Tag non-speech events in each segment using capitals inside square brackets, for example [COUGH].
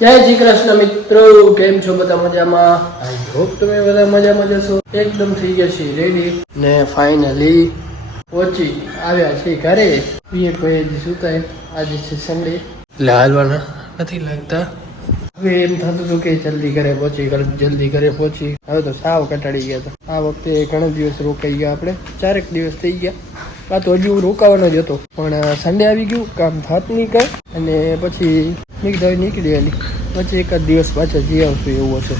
જય શ્રી કૃષ્ણ મિત્રો, કેમ છો બધા મજામાં? આઈ હોપ તમે બધા મજામાં જશો એકદમ થઈ ગયા છે રેડી ને ફાઇનલી પહોંચી આવ્યા છે ઘરે. પીએ ભાઈ હજી સુતા આજે છે સન્ડે એટલે હાલવાના નથી લાગતા. હવે એમ થતું હતું કે જલ્દી ઘરે પહોંચી જલ્દી ઘરે પહોંચી. હવે તો સાવ કટાડી ગયા હતા. આ વખતે ઘણા દિવસ રોકાઈ ગયા આપણે. ચારેક દિવસ થઈ ગયા. આ તો હજુ રોકાવાનો જ હતો. પણ સન્ડે આવી ગયું, કામ થાત નહીં કાંઈ. અને પછી કીધું નીકળી આલી. પછી એકાદ દિવસ પાછા જઈ આવશું એવું હશે.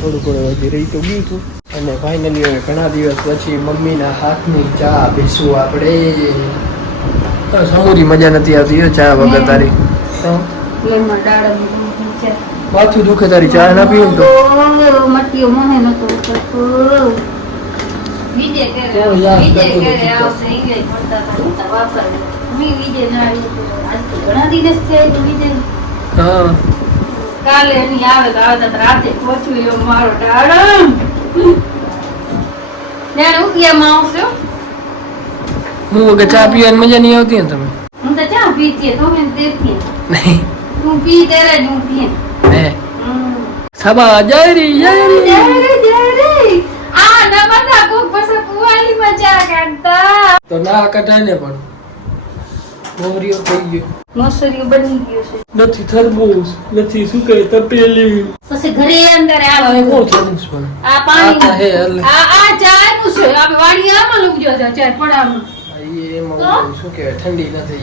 થોડું થોડું હજી રહી તો ગયું હતું અને ફાઇનલી હવે ઘણા દિવસ પછી મમ્મીના હાથની ચા પીશું આપણે. સમૂરી મજા નથી આવતી ચા વગર તારી. છે. માથું દુખે તારી ચા ના પીવું તો? ઘણા દિવસ થયા તો કાલે એની આવે તો આવે તો રાતે પહોંચ્યું એવો મારો આવશે? હું વગર ચા પીવાની મજા નહીં આવતી ને તમે? હું તો ચા પીતી તો મેં નહીં. તું પી ત્યારે જ હું પીએ. હે. સબા જયરે, જયરે. આ ના બધા કોક પાસે કુવાલી મજા કાઢતા. તો ના કટાય ને પણ. મોરિયો થઈ ગયો. મોસરીઓ બની ગયો છે. નથી તરબૂચ નથી શું કહે તપેલી. પછી ઘરે અંદર આવે. કોણ તરબૂચ પણ આ આ હે પાણી આ આ ચાનું છે. આ વાડી આમાં લૂગ્યો છે ચાર પડામાં. ઠંડી ન થઈ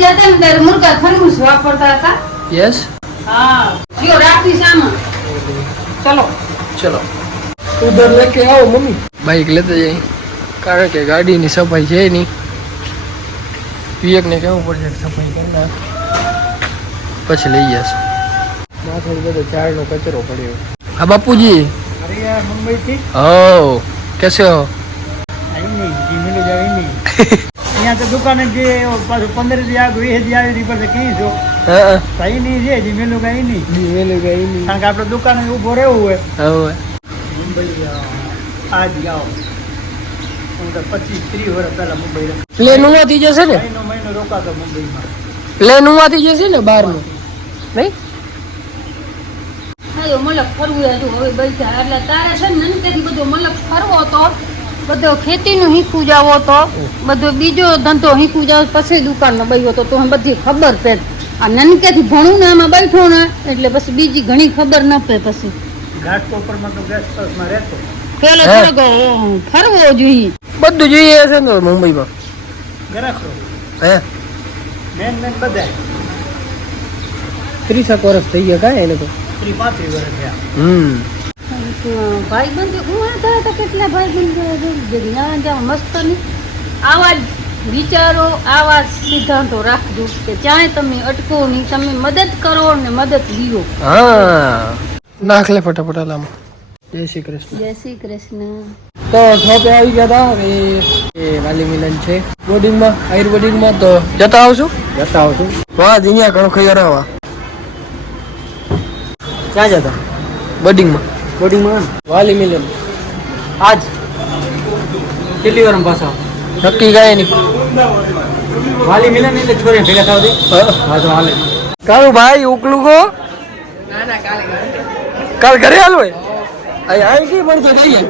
જાય ને મુર્ગા થરમુસ વાપરતા હતા. યસ? હા. જો રાખી સામે ચલો. ચલો. ઉધર લેકે આવો મમ્મી. બાઈક લેતા જાય કારણ કે ગાડીની સફાઈ છે નહીં. પિયકને કહેવું પડશે સફાઈ કરી નાખ પછી લઈ જશે થોડું બધો ઝાડનો કચરો પડ્યો. હા બાપુજી. અરે યાર મુંબઈથી? હો કેસે હો? અહીંયા તો દુકાને જે પાછું પંદર રૂપિયા આગળ એ જ આવી રહી કઈ છો નહીં છે જીમેલું કઈ નહીં જીમેલું કઈ નહીં કારણ કે આપણે દુકાને ઊભો રહેવું હોય. મુંબઈ આજ જાઓ પચીસ ત્રીસ વર્ષ પહેલા મુંબઈ પ્લેન ઉવાથી જશે ને? મહિનો મહિનો રોકાતો મુંબઈમાં. પ્લેન ઉવાથી જશે ને બહારનું? નહીં? હાલો મલક ફરવું હતું હવે બેઠા એટલે તારે છે ને નનકેથી બધો મલક ફરવો તો બધો ખેતીનું હીકું જાવો તો બધો બીજો ધંધો હીકું જાવ પછી દુકાનનો બન્યો તો તો બધી ખબર પે. આ નનકેથી ભણું ને આમાં બેઠો ને એટલે પછી બીજી ઘણી ખબર ન પે પછી. ઘાટ કોપરમાં તો ગેસ્ટ હાઉસમાં રહેતો. પેલો? થોડોક ફરવો જોઈએ. બધું જોઈએ હશે ને મુંબઈમાં. હે? મેન મેન બધા ત્રીસેક વર્ષ થઈ ગયા કાંઈ એને તો? ત્રીસ પાંત્રીસ વર્ષ થયા. હમ. ભાઈ હું હતા કેટલા ભાઈ મસ્ત નહીં. આવા વિચારો આવા સિદ્ધાંતો રાખજો કે ચાહે તમે અટકો નહીં તમે મદદ કરો ને મદદ લીઓ હા. નાખ લે ફટાફટ લામાં જય શ્રી કૃષ્ણ. જય શ્રી કૃષ્ણ. તો શોપે આવી ગયા હતા એ વાલી મિલન છે. બોર્ડિંગમાં આયુર્વેદિકમાં તો જતા આવશું. જતા આવશું. વાહ દિનિયા ઘણો ખૈયા આવા ક્યાં જતા? બોર્ડિંગમાં બોર્ડિંગમાં વાલી મિલન. આજ. કેટલી વાર પાછા? નક્કી ગાય નહીં. વાલી મિલન એટલે છોરે ભેગા થાવ દે. હા તો હાલે. કાળું ભાઈ ઉકલું કો કાલ ઘરે. હાલો હોય? આઈ અહીં કઈ પણ જઈએ.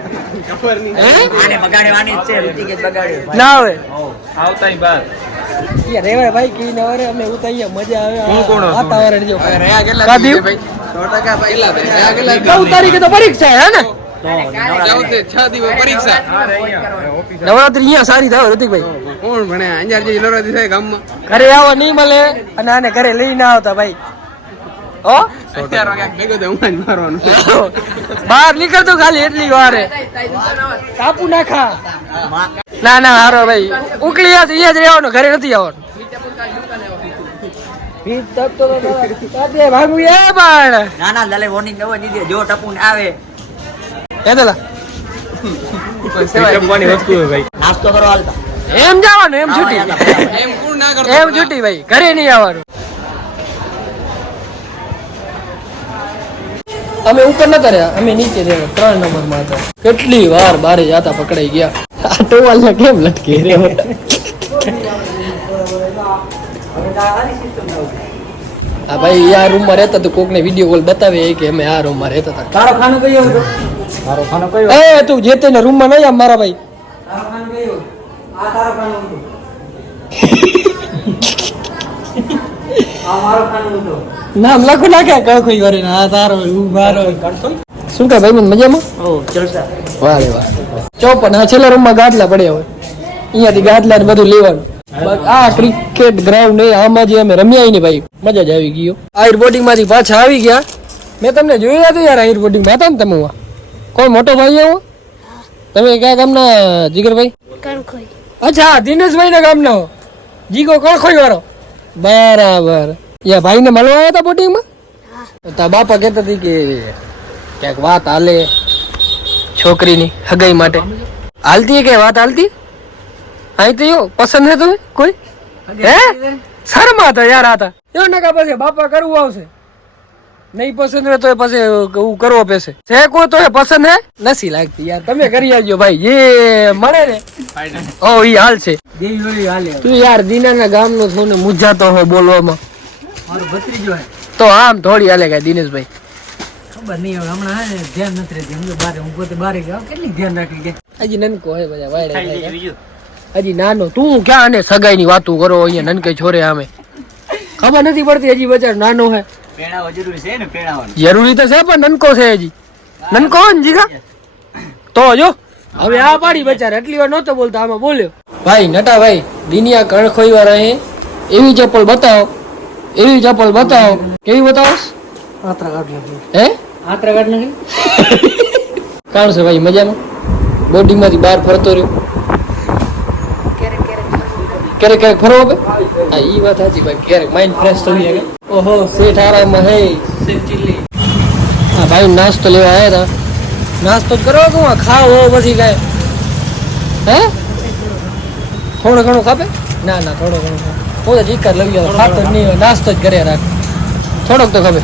આને બગાડવાની જ છે ઋતિકે જ બગાડ્યો? ના આવે. આવતાય બાર. રેવાય ભાઈ કી ના અમે ઉતાઈએ મજા આવે. હું કોણ હતું? વાતાવરણ જો રહ્યા કેટલા ભાઈ? સો ટકા ભાઈ. રહ્યા કેટલા ચૌદ તારીખે તો પરીક્ષા હે ને? નવરાત્રી અહીંયા સારી થાય ઋતિકભાઈ કોણ ભણે? અંજાર જે નવરાત્રી થાય ગામમાં? ઘરે આવો નહીં મળે. અને આને ઘરે લઈ ના આવતા ભાઈ. હો? તો બહાર નીકળતો ખાલી એટલી વારે. કાપુ નાખા. ના ના હારો ભાઈ. ઉકલી યાદ અહીંયા જ રહેવાનું ઘરે નથી આવવાનું. ના ના એમ જવાનું એમ છૂટી. એમ કોણ ના એમ છૂટી ભાઈ ઘરે નહીં આવવાનું. અમે ઉપર નતા રહ્યા અમે નીચે રહ્યા ત્રણ નંબરમાં હતા. કેટલી વાર બારે જાતા પકડાઈ ગયા. આ ટોવાલ ને કેમ લટકી રે આ ભાઈ આ રૂમમાં રહેતા તો કોકને વીડિયો કોલ બતાવે એ કે અમે આ રૂમમાં રહેતા હતા. તારો ખાનો કયો હતો? તારો ખાનો કયો એ તું જે તેને રૂમમાં નહીં આમ મારા ભાઈ. તારો ખાનો કયો આ તારો ખાનો હતો. [LAUGHS] આ મારો ખાનો હતું. નામ લખું નાખે કઈ કરે ને આ તારો હું મારો શું કહે ભાઈ મજામાં? ઓ જલસા વાહ રે વાહ. ચોપન આ છેલ્લા રૂમમાં ગાદલા પડ્યા હોય. અહીંયાથી ગાદલા ને બધું લેવાનું. આ ક્રિકેટ ગ્રાઉન્ડ એ આમાં જે અમે રમ્યા ને ભાઈ મજા જ આવી ગયો આયુર્વેદિકમાંથી પાછા આવી ગયા. મેં તમને જોયું હતું યાર આયુર્વેદિકમાં હતા ને તમે કોઈ મોટો ભાઈ આવો? તમે કયા ગામના જીગરભાઈ? અચ્છા દિનેશભાઈ ના ગામના હો. જીગો કણખોઈ વાળો. બરાબર. યા ભાઈને મળવા આવ્યા હતા બોટિંગમાં તા બાપા કહેતા હતી કે ક્યાંક વાત હાલે છોકરીની હગાઈ માટે. હાલતી કે વાત હાલતી? અહીં તો યો પસંદ હે તમે કોઈ? હે? શર્મા હતા યાર આતા એવો નકા પછી બાપા કરવું આવશે. નહીં પસંદ હોય તો એ પછી હું કરવો પેશે છે કોઈ તો એ પસંદ હે? નથી લાગતી યાર. તમે કરી આવજો ભાઈ. એ મળે ને. ઓ ઈ હાલ છે. દેવી હાલે. તું યાર દીનાના ગામનો છો ને મૂંઝાતો હોય બોલવામાં. મારો ભત્રીજો હે તો આમ થોડી હાલે કાંઈ દિનેશભાઈ. ખબર નહીં હવે હમણાં હે ધ્યાન નથી રહેતી. હું બારે હું પોતે બારે ગયો. કેટલી ધ્યાન રાખી ગયા હજી નનકો હે બધા વાયડા હજી નાનો. તું ક્યાં અને સગાઈ ની વાતું કરો? અહીંયા નનકે છોરે આમે. ખબર નથી પડતી હજી બજાર નાનો હે. પેણાવો જરૂરી છે ને પેણાવો જરૂરી તો છે પણ નનકો છે હજી. નનકો હોય ને જીગા? તો જો હવે આ પાડી બચાર. એટલી વાર નહોતો બોલતો આમાં બોલ્યો. ભાઈ નટા ભાઈ દિનિયા કણખોઈ વાર હે. એવી ચપ્પલ બતાવો. એવી ચપ્પલ બતાવો. કેવી બતાવો? આત્રા કાઢ નાખી હે? આત્રા કાઢ નાખી કાણ છે ભાઈ મજામાં? બોડી માંથી બહાર ફરતો રહ્યો. ક્યારેક ક્યારેક ફરવો કે હા ઈ વાત સાચી ભાઈ ક્યારેક માઇન્ડ ફ્રેશ થઈ જાય ઓહો. શેઠ આરામમાં હે. હા ભાઈ નાસ્તો લેવા આવ્યા હતા નાસ્તો કરો કે હું ખાવો પછી કાંઈ? હે? થોડો ઘણો ખાપે? ના ના થોડો ઘણો ખાપે. હું તો ચીકર લઈ ગયો. ખાતો નહીં હોય, નાસ્તો જ કરે રાખ. થોડોક તો ખબર.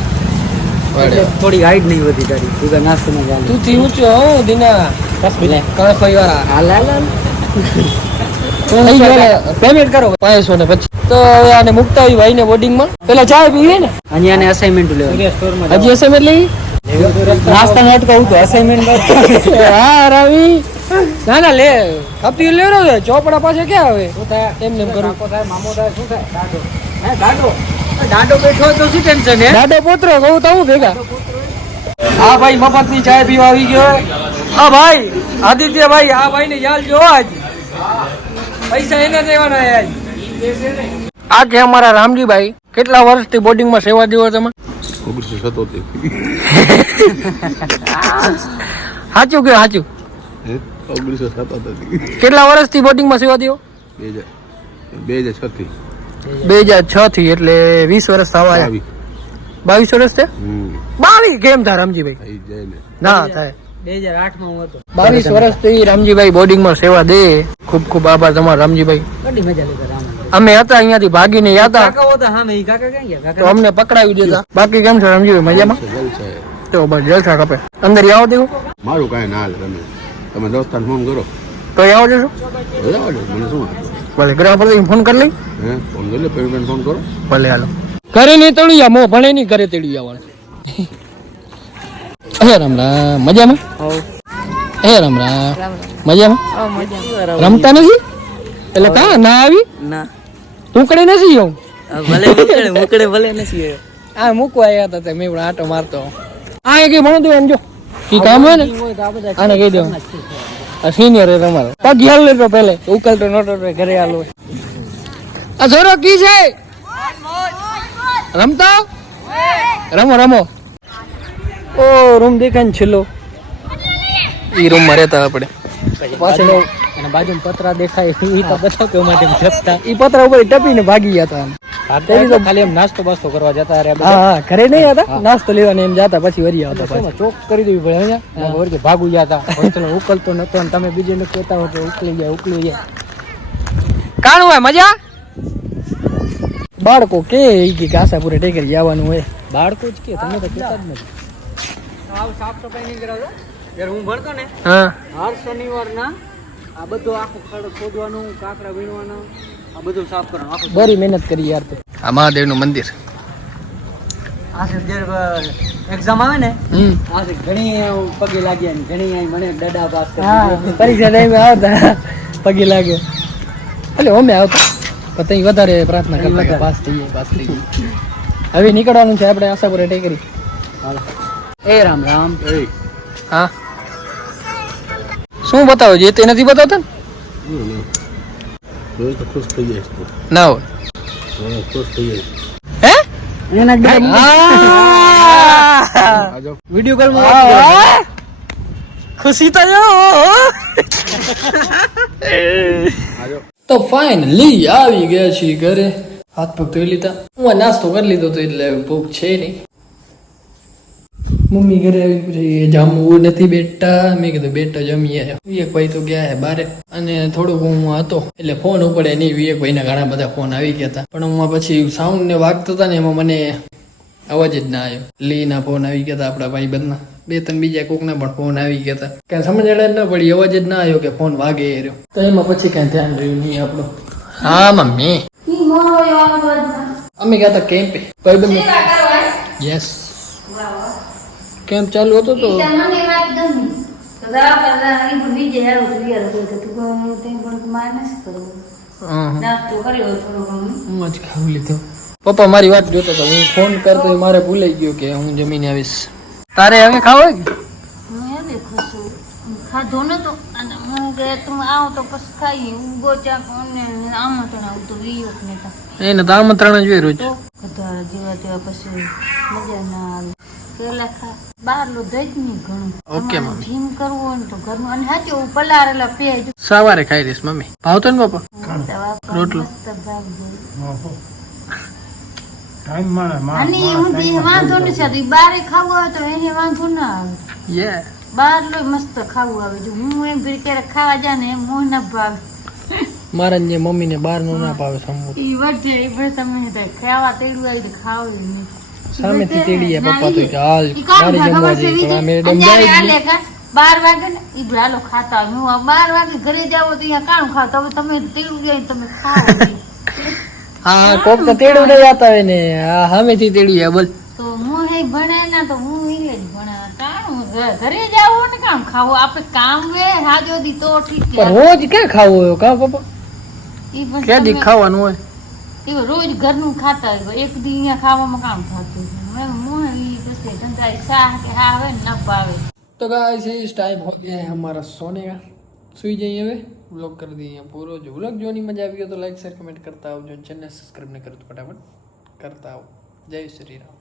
થોડી હાઈટ નહીં વધી તારી. તું તો નાસ્તો ન તું થી ઊંચો હો દિના. કણખોઈ વાળા હાલ હાલ હાલ પેમેન્ટ કરો. પાંચસો ને પછી તો હવે આને મુકતા હોય ભાઈ ને બોર્ડિંગમાં પેલા ચા પીવી ને? અહીંયા ને અસાઇનમેન્ટ લેવા હજી અસાઇનમેન્ટ લઈ? નાસ્તા ને અટકાવું તો અસાઇનમેન્ટ [LAUGHS] હા રવિ. ના ના લે. હપ્તી લેવડો છે. ચોપડા પાસે ક્યાં આવે? એમને એમ કરું. મામો થાય શું થાય? દાડો હે દાડો દાડો બેઠો તો શું ટેન્શન હે? દાડો પોતરો કહું તો હું ભેગા. આ ભાઈ મફતની ચાય પીવા આવી ગયો હા. ભાઈ આદિત્ય ભાઈ આ ભાઈ ને યાદ જો આજ. પૈસા એને દેવાના આજ. આ છે અમારા રામજીભાઈ કેટલા વર્ષથી બોર્ડિંગમાં સેવા દેવો તમે? ઓગણીસો સત્તોતેર સાચું કે સાચું ઓગણીસો સત્તોતેર કેટલા વર્ષથી બોટિંગમાં સેવા દેવો બે હજાર બે હજાર છ થી. બે હજાર છ થી એટલે વીસ વર્ષ થવા આવી બાવીસ. વર્ષ છે બાવીસ? કેમ થાય રામજીભાઈ? ને. ના થાય. બે હજાર આઠમાં હું હતો. બાવીસ વર્ષથી રામજીભાઈ બોર્ડિંગમાં સેવા દે. ખૂબ ખૂબ આભાર તમારો રામજીભાઈ. કેટલી મજા લેતા અમે હતા અહીંયાથી ભાગીને હતા. મેં તો અમને પકડાવી દેતા. બાકી કેમ છે રામજીભાઈ મજામાં? તો બસ જલસા કપે. અંદર આવો દેવું. મારું કાંઈ ના હાલે તમે દોસ્તાને ફોન કરો. તો આવો જશો? તો જાઓ મને શું ભલે ગ્રહ પર ફોન કરી લઈ. હે ફોન કરી લે પેમેન્ટ ફોન કરો. ભલે હાલો. ઘરે નહીં તળિયા મો ભણે નહીં ઘરે તેડ્યું આવવાનું. હે રામ રામ. મજામાં? હે રામ રામ. મજામાં? રમતા નથી? એટલે કા ના આવી? ના. તું કડે નથી હું ભલે મુકડે મુકડે ભલે નથી આ મૂકવા આવ્યા હતા તે મેં પણ આટો મારતો. આ એક ભણો દો એમ જો. કામ હોય ને. આને કહી દો આ સિનિયર છે તમારો. પગ હાલ લેતો પહેલે. ઉકલતો નોટો ઘરે હાલો આ જોરો કી છે? રમતા? રમો રમો. ઓ રૂમ દેખાય ને છેલ્લો. ઈ રૂમમાં રહેતા આપણે. પાછળ. અને બાજુ પતરા દેખાય. ઈ તો બતાવ કે માટે જપતા ઈ પતરા ઉપર ટપીને ભાગી ગયા હતા. ખાલી એમ નાસ્તો બાસ્તો કરવા જતા રહ્યા હા હા ઘરે નહીં હતા નાસ્તો લેવાને એમ જાતા પછી વરી આવતા પાછા. ચોક કરી દેવી પડે અહીંયા? વળી કે ભાગું ગયા હતા. હોસ્ટેલ ઉકલતો નતો અને તમે બીજેને કહેતા હો કે ઉકલી ગયા ઉકલી ગયા. કાણું હોય મજા? બાળકો કે ઈ કે ટેકરી આવવાનું હોય. બાળકો જ કે તમે તો કહેતા જ નથી. આવ સાફ સફાઈ નહીં કરાવતો જ્યારે હું ભણતો ને હા. હર શનિવારના આ બધો આખો ખડ ખોદવાનું કાંકરા વીણવાનું આ બધું સાફ કરવાનું. આખું બરી મહેનત કરી યાર તો. આ મહાદેવનું મંદિર. આ એક્ઝામ આવે ને? આ ઘણી પગે લાગ્યા ને ઘણી મને ડડા પાસ હા પરીક્ષા ટાઈમે આવતા પગે લાગે. એટલે અમે આવતા. પણ તઈ વધારે પ્રાર્થના કરતા પાસ થઈ જાય પાસ થઈ જાય. હવે નીકળવાનું છે આપણે આશાપુરા ટેકરી. એ રામ રામ. એ. હા. શું બતાવો જે તે નથી બતાવતા ના. જોઈ તો ખુશ થઈ જઈશ તું. ના હોય. ખુશ થઈ જઈશ. હે? વિડિયો કોલ ખુશી તો જો તો ફાઇનલી આવી ગયા છીએ ઘરે. હાથ પગ ધોઈ લીધા. હું નાસ્તો કરી લીધો તો એટલે ભૂખ છે નહીં. મમ્મી ઘરે આવી પછી જમવું નથી બેટા મેં કીધું બેટો જમીએ. વિવેક ભાઈ તો ગયા હે બારે. અને થોડુંક હું હતો એટલે ફોન ઉપડે નહીં. વિવેક ભાઈના ઘણા બધા ફોન આવી ગયા હતા. પણ હું પછી સાઉન્ડ ને વાગતો હતા ને એમાં મને અવાજ જ ના આવ્યો. લી ના ફોન આવી ગયા હતા આપણા ભાઈ બંધના બે ત્રણ બીજા કોકના પણ ફોન આવી ગયા હતા. કઈ સમજ જ ના પડી. અવાજ જ ના આવ્યો કે ફોન વાગે એ રહ્યો. તો એમાં પછી કઈ ધ્યાન રહ્યું નહીં આપણું. હા મમ્મી. અમે ગયા હતા કેમ્પે કઈ બંધ યસ કેમ્પ ચાલુ હતો તો? પપ્પા મારી વાત જોતો હતો. હું ફોન કરતો મારે ભૂલાઈ ગયો કે હું જમીને આવીશ. તારે હવે ખાવ કે? ખાધો નતો. અને હું કે તું આવો તો પછી ખાઈએ. હું ગોચા કોને આમંત્રણ આવું તો વિયોગ ને એને તો આમંત્રણ જ હોય રોજ. તો કધારા જેવા તેવા પછી મજા ના આવે. પેલા ખા બહારનું દઈ નહીં ઘણું ઓકે, મમ્મી. જીમ કરવું હોય ને તો ઘરનું અને સાચું હું પલારેલા પેજ. સવારે ખાઈ લઈશ મમ્મી. ભાવતો ને પપ્પા રોટલો. અને હું બી વાંધો નથી બારે ખાવું આવે તો એને વાંધો ના આવે. યે બહાર લો મસ્ત ખાવું આવે. જો હું એમ ફરી ક્યારેક ખાવા જા ને એમ મોહ ના ભાવે. મારા ને મમ્મીને બહારનું ના ભાવે સમવું ઈ વચ્ચે ઈ પણ તમે ત્યાં ખાવા તેડું આવી ખાવ નહીં. સામેથી તેડીએ પપ્પા તો હાલ મારે જમવા જઈએ. પણ નહીં. કાં? બાર વાગે ને ઈ ભઈ ખાતા હું બાર વાગે ઘરે જાવ તો અહીંયા કાણું ખાવ તો હવે તમે તેડું જાય તમે ખાઓ હા કોક તો તેડું નહીં. આવતા હોય ને આ સામેથી તેડીએ બોલ. તો હું હે ભણાય ના તો હું ઈને જ ભણાય. કાણું ઘરે જાવ ને કામ ખાવું આપણે કામ વે હાજો દી તો ઠીક. પણ રોજ ક્યાં ખાવું હોય કા પપ્પા? ક્યાં દી ખાવાનું હોય? ઈ રોજ ઘરનું ખાતા હોય એક દી અહીંયા ખાવામાં કામ થતું હોય. હવે હું ઈ પછી ધંધા શાહ કે હા હવે ન ભાવે तो गाइस इस टाइम हो गया है हमारा सोने का सुई जाइए હવે વ્લોગ કરી દઈએ અહીંયા પૂરો જો વ્લોગ જોવાની મજા આવી ગયો તો લાઈક શેર કમેન્ટ કરતા આવજો ચેનલ સબસ્ક્રાઈબ ન કરો તો ફટાફટ કરતા આવો જય શ્રી રામ